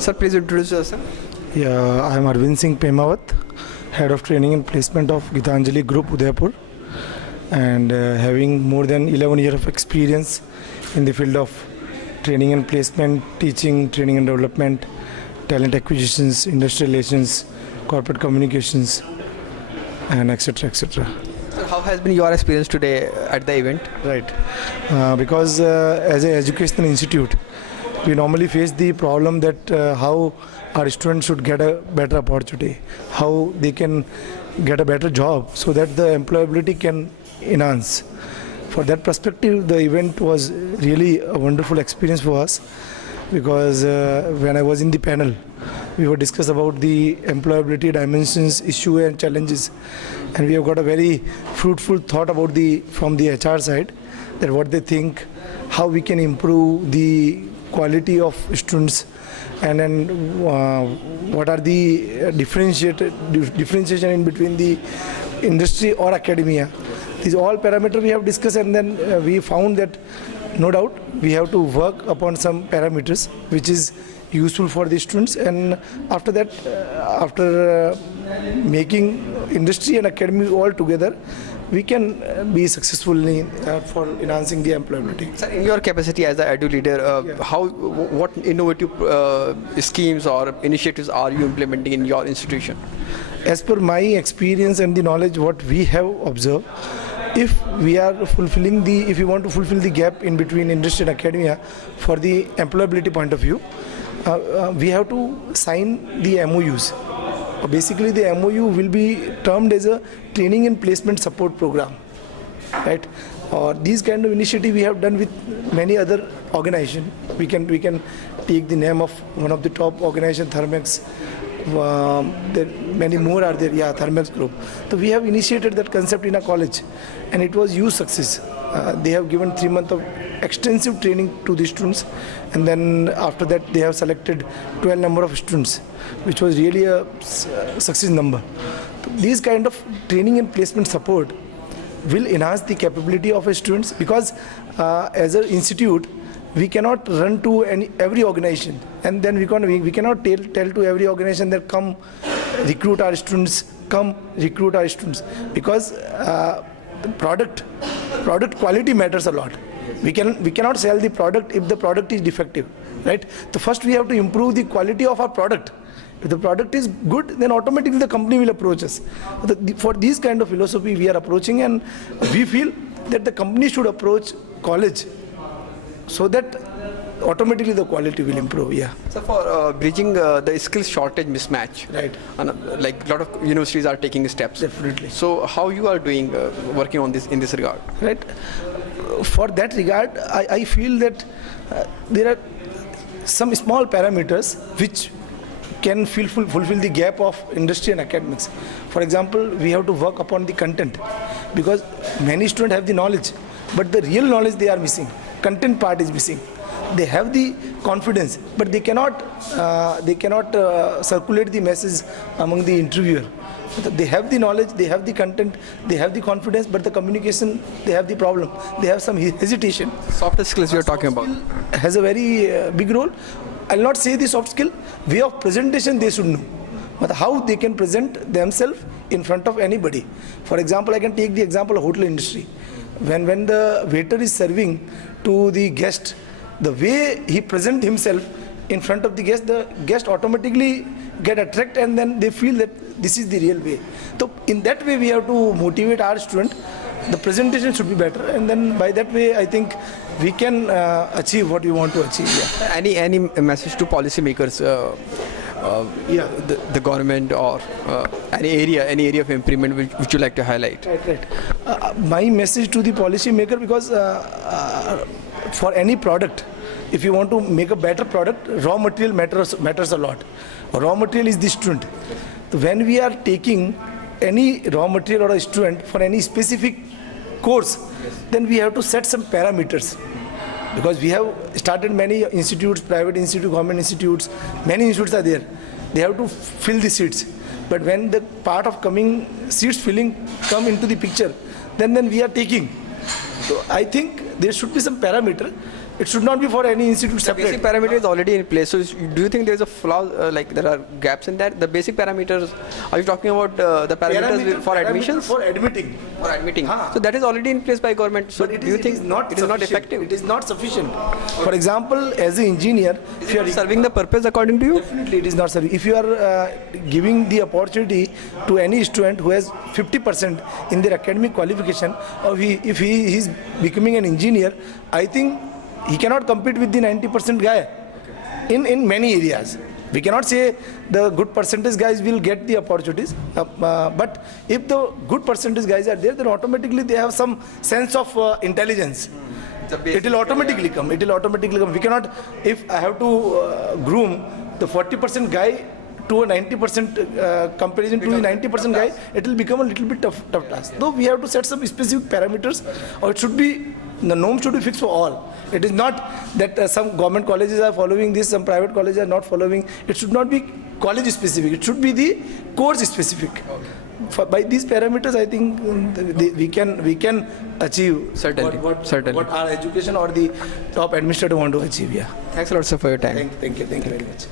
Sir, please introduce yourself. Yeah, I am Arvind Singh Pemawat, Head of Training and Placement of Gitanjali Group, Udaipur, and having more than 11 years of experience in the field of training and placement, teaching, training and development, talent acquisitions, industrial relations, corporate communications, and etc. etc. Sir, how has been your experience today at the event? Right, because as an educational institute, we normally face the problem that how our students should get a better opportunity, how they can get a better job so that the employability can enhance. For that perspective, the event was really a wonderful experience for us, because when I was in the panel, we were discussed about the employability dimensions, issue and challenges, and we have got a very fruitful thought about from the HR side, that what they think, how we can improve the quality of students, and then what are the differentiation in between the industry or academia. These all parameters we have discussed, and then we found that no doubt we have to work upon some parameters which is useful for the students, and after that, after making industry and academy all together, we can be successfully for enhancing the employability. Sir, in your capacity as the edu leader, what innovative schemes or initiatives are you implementing in your institution? As per my experience and the knowledge what we have observed, if we want to fulfill the gap in between industry and academia for the employability point of view, we have to sign the MOUs. Basically, the MOU will be termed as a training and placement support program, right? Or these kind of initiative we have done with many other organizations. We can take the name of one of the top organization, Thermex. Many more are there. Yeah, Thermex Group. So we have initiated that concept in a college, and it was huge success. They have given 3 months of extensive training to the students, and then after that they have selected 12 number of students, which was really a success number. So these kind of training and placement support will enhance the capability of students, because as an institute we cannot run to every organization, and then we cannot tell to every organization that come recruit our students, because the product quality matters a lot. We cannot sell the product if the product is defective, right? So first we have to improve the quality of our product. If the product is good, then automatically the company will approach us. For these kind of philosophy we are approaching, and we feel that the company should approach college, so that automatically the quality will improve. Yeah. So for bridging the skills shortage mismatch, right? Like a lot of universities are taking steps. Definitely. So how you are doing working on this in this regard? Right. For that regard, I feel that there are some small parameters which can fulfill the gap of industry and academics. For example, we have to work upon the content, because many students have the knowledge, but the real knowledge they are missing. Content part is missing. They have the confidence, but they cannot circulate the message among the interviewer. They have the knowledge, they have the content, they have the confidence, but the communication, they have the problem. They have some hesitation. Soft skills you are talking about has a very big role. I'll not say the soft skill, way of presentation they should know, but how they can present themselves in front of anybody. For example, I can take the example of hotel industry. When the waiter is serving to the guest, the way he presents himself in front of the guest automatically get attracted, and then they feel that this is the real way. So in that way we have to motivate our student. The presentation should be better, and then by that way I think we can achieve what we want to achieve. Yeah. Any message to policymakers, the government, or any area of improvement which you like to highlight? Right. My message to the policymaker, because for any product, if you want to make a better product, raw material matters a lot. Raw material is the student. So when we are taking any raw material or a student for any specific course, then we have to set some parameters, because we have started many institutes, private institutes, government institutes, many institutes are there. They have to fill the seats, but when the part of coming seats filling come into the picture, then we are taking. So I think there should be some parameter It should not be for any institute The separate. basic parameter is already in place. So do you think there is a flaw, like there are gaps in that? The basic parameters, are you talking about the parameters for admissions? For admitting. For admitting. हाँ. So that is already in place by government. So But do you think it is not sufficient. effective? It is not sufficient. For example, as an engineer, if you are Serving the purpose according to you? definitely it is not serving. If you are giving the opportunity to any student who has 50% in their academic qualification, or if he is becoming an engineer, I think he cannot compete with the 90% guy in many areas. We cannot say the good percentage guys will get the opportunities, but if the good percentage guys are there, then automatically they have some sense of intelligence. It will automatically come. It will automatically come. We cannot, if I have to groom the 40% guy to a 90% comparison to the 90% guy, it will become a little bit tough task. Though we have to set some specific parameters, or it should be, the norm should be fixed for all. It is not that some government colleges are following this, some private colleges are not following. It should not be college specific. It should be the course specific. By these parameters, I think we can achieve Certainly. what our education or the top administrator want to achieve. Yeah. Thanks a lot, sir, for your time. Thank you very much.